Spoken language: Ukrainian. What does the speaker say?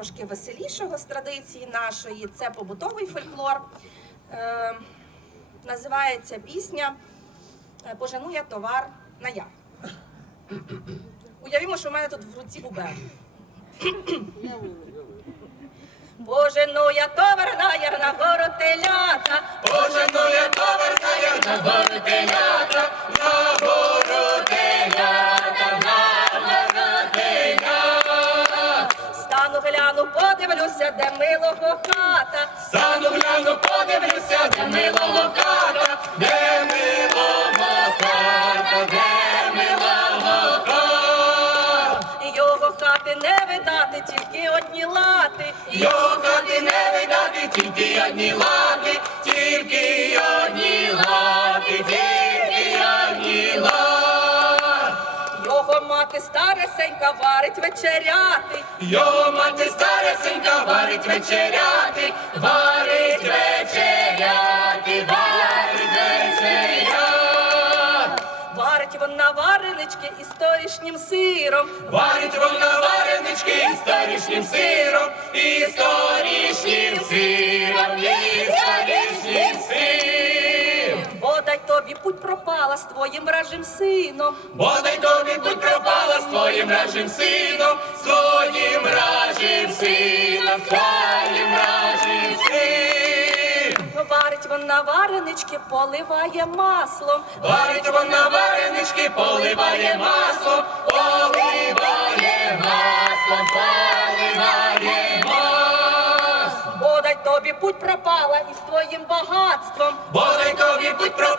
трошки веселішого з традиції нашої. Це побутовий фольклор. Е, називається пісня е, Пожену я товар на яр. Уявімо, що в мене тут в руці бубер. Пожену я товар на яр на гору телята, подивлюся, де милого хата. Стану гляну, подивлюся, де милого хата, де милого хата, де милого хата. Його хати не видати, тільки одні лати. Його хати не видати, тільки одні лати, тільки мати старесенька варить вечеряти. Йо мати старесенька варить вечеряти, варить вечеряти, варить вечеряти. Варить вона варенички із торішнім сиром. Варить вона варенички із торішнім сиром, із пропала з твоїм вражим сином. Бодай тобі будь пропала з твоїм ражим сином, з твоїм ражим сином, з твоїм ражим сином. Варить вона варенички, поливає маслом. Варить вона варенички, поливає маслом, поливає маслом, поливає маслом. Бодай тобі путь пропала із твоїм багатством. Бодай тобі будь пропала